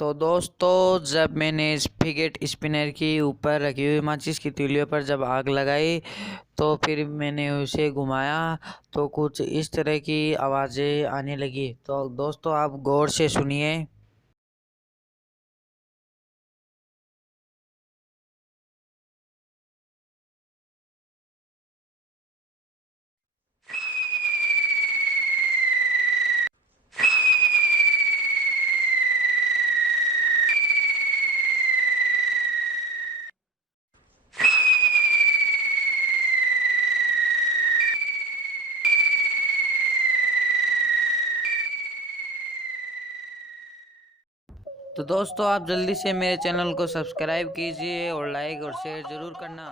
तो दोस्तों, जब मैंने इस फिगेट स्पिनर की ऊपर रखी हुई माचिस की तीलियों पर जब आग लगाई तो फिर मैंने उसे घुमाया तो कुछ इस तरह की आवाज़ें आने लगी। तो दोस्तों, आप गौर से सुनिए। तो दोस्तों, आप जल्दी से मेरे चैनल को सब्सक्राइब कीजिए और लाइक और शेयर ज़रूर करना।